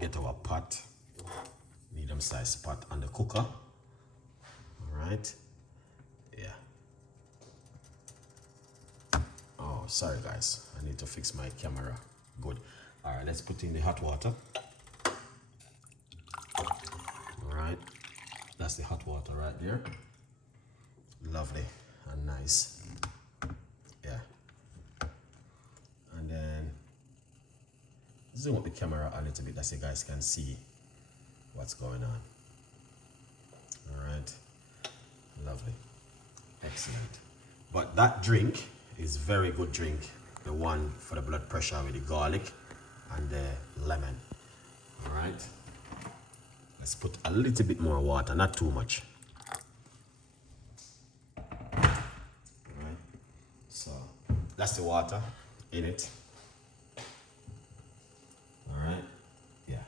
get our pot, medium sized pot on the cooker. All right. Yeah. Oh, sorry guys, I need to fix my camera. Good. All right, let's put in the hot water. All right, that's the hot water right there. Lovely and nice. Yeah. And then zoom up the camera a little bit so you guys can see what's going on. All right, lovely, excellent. But that drink is very good drink, the one for the blood pressure with the garlic and the lemon. All right, let's put a little bit more water, not too much. All right, so that's the water in it. All right, yeah,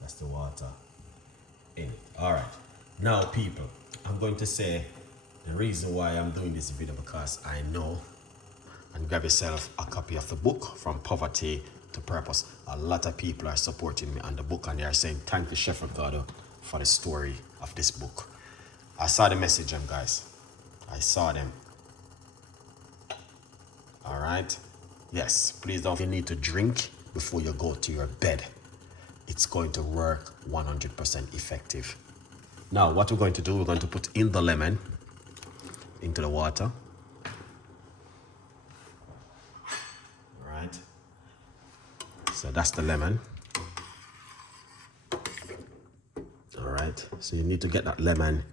that's the water in it. All right, now people, I'm going to say the reason why I'm doing this video, because I know, and grab yourself a copy of the book, From Poverty to Purpose. A lot of people are supporting me on the book and they are saying thank you, Chef Ricardo, for the story of this book. I saw the message, guys. I saw them. All right. Yes, please don't. You need to drink before you go to your bed. It's going to work 100% effective. Now, what we're going to do, we're going to put in the lemon into the water. All right. So that's the lemon. All right. So you need to get that lemon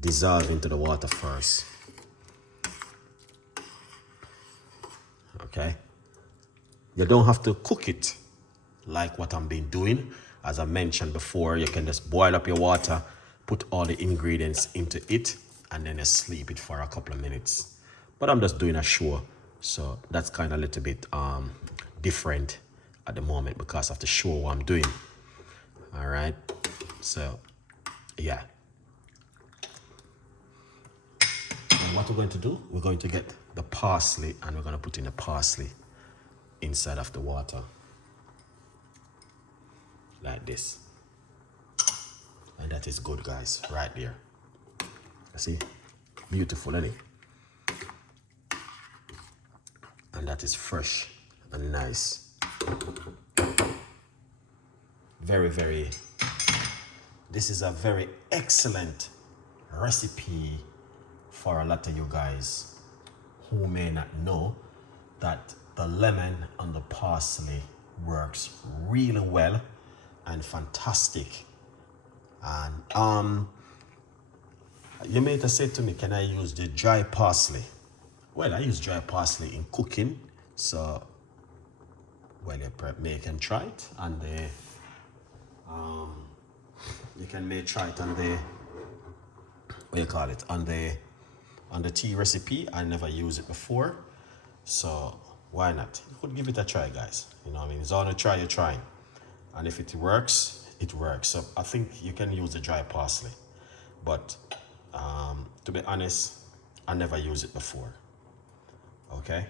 dissolved into the water first. Okay. You don't have to cook it like what I've been doing. As I mentioned before, you can just boil up your water, put all the ingredients into it, and then just sleep it for a couple of minutes. But I'm just doing a show, so that's kind of a little bit different at the moment because of the show I'm doing. All right, so yeah. And what we're going to do, we're going to get the parsley and we're going to put in the parsley inside of the water like this. And that is good, guys, right there. See, beautiful, isn't it? And that is fresh and nice. Very, very, this is a very excellent recipe for a lot of you guys who may not know that the lemon and the parsley works really well and fantastic. And you may have said to me, can I use the dry parsley? Well, I use dry parsley in cooking, so well, you can try it, and you can may try it on the, what you call it, on the tea recipe. I never used it before, so why not? You could give it a try, guys. You know what I mean? It's all a try, you're trying, and if it works, it works. So I think you can use the dry parsley, but to be honest, I never used it before. Okay,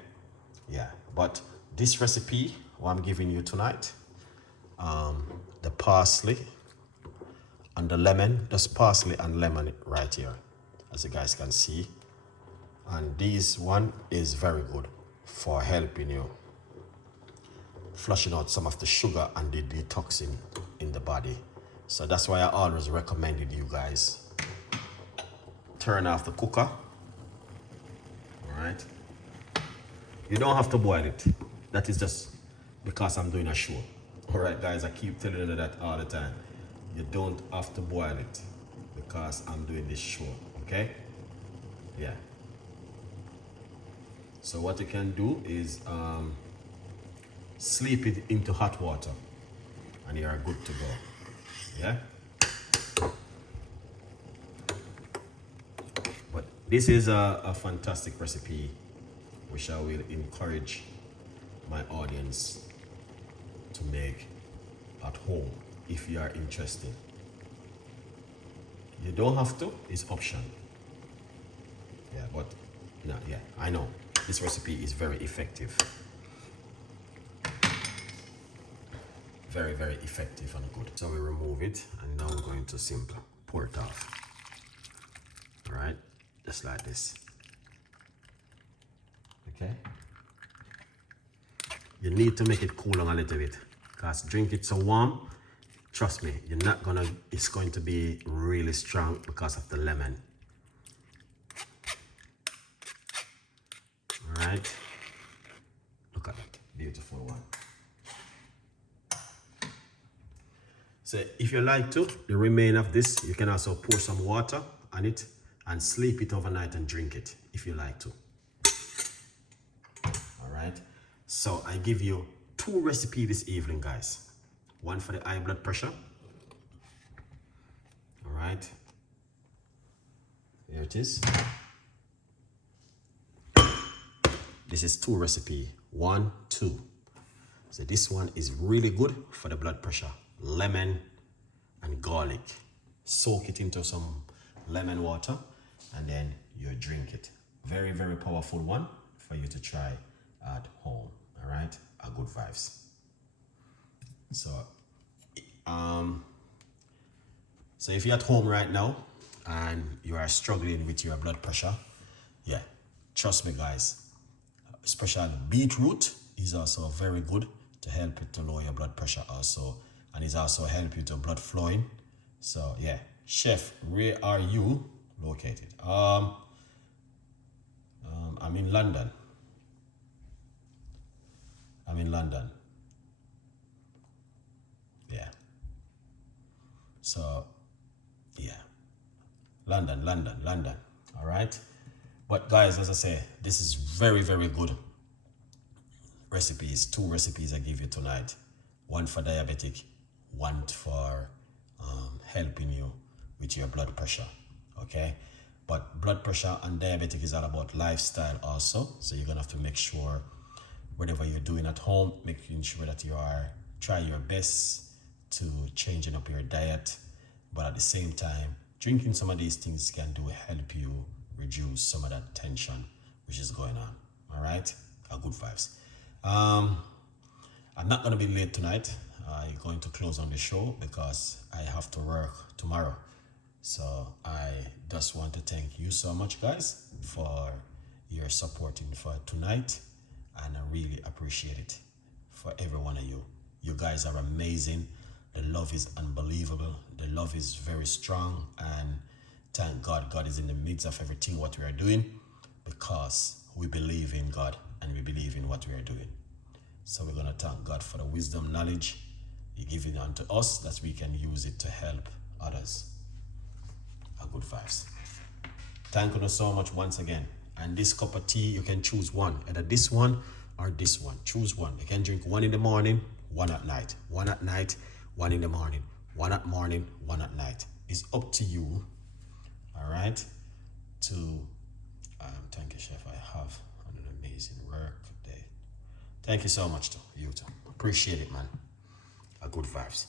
yeah, but this recipe what I'm giving you tonight, the parsley and the lemon, just parsley and lemon right here, as you guys can see. And this one is very good for helping you flushing out some of the sugar and the detoxin in the body. So that's why I always recommended you guys turn off the cooker. All right, you don't have to boil it. That is just because I'm doing a show. All right, guys, I keep telling you that all the time. You don't have to boil it because I'm doing this show. Okay, yeah. So what you can do is sleep it into hot water and you are good to go. Yeah. But this is a fantastic recipe which I will encourage my audience to make at home if you are interested. You don't have to, it's option. Yeah, but no, yeah, I know this recipe is very effective. very, very effective and good. So we remove it, and now we're going to simply pour it off. All right, just like this. Okay. You need to make it cool down a little bit, because drink it so warm, trust me, it's going to be really strong because of the lemon. All right, look at that, beautiful one. So if you like to, the remainder of this, you can also pour some water on it and sleep it overnight and drink it if you like to. All right, so I give you 2 recipes this evening, guys. One for the high blood pressure. All right, here it is. This is 2 recipes, 1, 2. So this one is really good for the blood pressure. Lemon and garlic. Soak it into some lemon water and then you drink it. Very, very powerful one for you to try at home. All right, a good vibes. So if you're at home right now and you are struggling with your blood pressure, yeah, trust me, guys, especially beetroot is also very good to help it to lower your blood pressure also, and it's also help you to blood flowing. So yeah, Chef, where are you located? I'm in London. Yeah. So yeah, London. All right. But guys, as I say, this is very, very good recipes. 2 recipes I give you tonight. One for diabetic, one for helping you with your blood pressure. Okay. But blood pressure and diabetic is all about lifestyle also. So you're gonna have to make sure whatever you're doing at home, making sure that you are try your best to changing up your diet, but at the same time, drinking some of these things can help you reduce some of that tension which is going on. All right, a good vibes. I'm not going to be late tonight. I'm going to close on the show because I have to work tomorrow. So I just want to thank you so much, guys, for your supporting for tonight, and I really appreciate it for every one of you. You guys are amazing. The love is unbelievable. The love is very strong, and thank God, God is in the midst of everything what we are doing, because we believe in God and we believe in what we are doing. So we're going to thank God for the wisdom, knowledge He given unto us, that we can use it to help others. A good vibes. Thank you so much once again. And this cup of tea, you can choose one, either this one or this one. Choose one. You can drink one in the morning, one at night. One at night, one in the morning. One at morning, one at night. It's up to you. All right. Thank you, Chef. I have an amazing work day. Thank you so much, you too. Appreciate it, man. A good vibes.